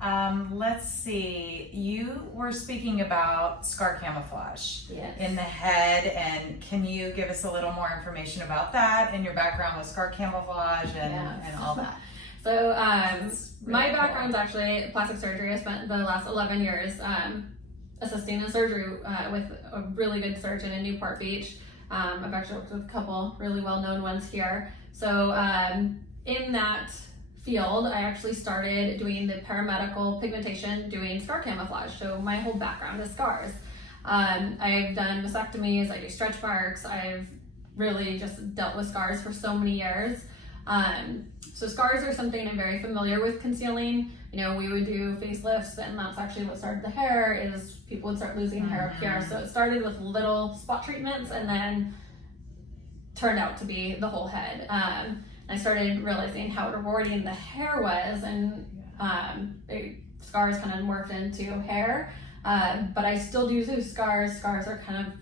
Let's see. You were speaking about scar camouflage Yes. in the head, and can you give us a little more information about that and your background with scar camouflage and all that? So Really my cool. background's actually plastic surgery. I spent the last 11 years assisting in surgery with a really good surgeon in Newport Beach. I've actually worked with a couple really well-known ones here. So in that field, I actually started doing the paramedical pigmentation, doing scar camouflage. So my whole background is scars. I've done mastectomies, I do stretch marks, I've really just dealt with scars for so many years. So scars are something I'm very familiar with concealing. You know, we would do facelifts, and that's actually what started the hair, is people would start losing hair up here. So it started with little spot treatments and then turned out to be the whole head. I started realizing how rewarding the hair was, and scars kind of morphed into hair. But I still do scars. Scars are kind of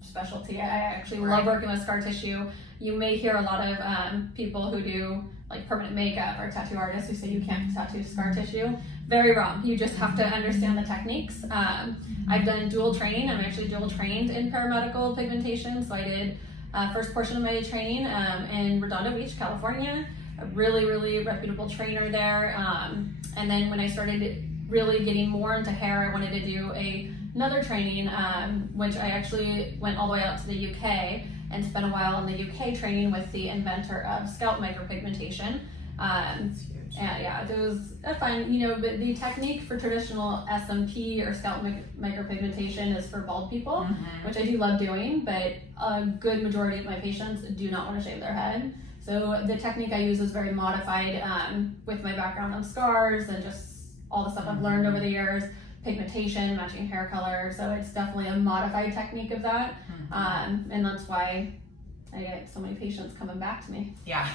specialty. I actually love working with scar tissue. You may hear a lot of people who do like permanent makeup or tattoo artists who say you can't tattoo scar tissue. Very wrong. You just have to understand the techniques. I've done dual training. I'm actually dual trained in paramedical pigmentation. So I did first portion of my training in Redondo Beach, California. A really, really reputable trainer there. And then when I started really getting more into hair, I wanted to do another training, which I actually went all the way out to the UK and spent a while in the UK training with the inventor of scalp micropigmentation. That's huge. Yeah, it was fun, you know, but the technique for traditional SMP or scalp micropigmentation is for bald people, which I do love doing, but a good majority of my patients do not want to shave their head. So the technique I use is very modified with my background on scars and just all the stuff I've learned over the years, pigmentation, matching hair color. So it's definitely a modified technique of that. And that's why I get so many patients coming back to me. Yeah.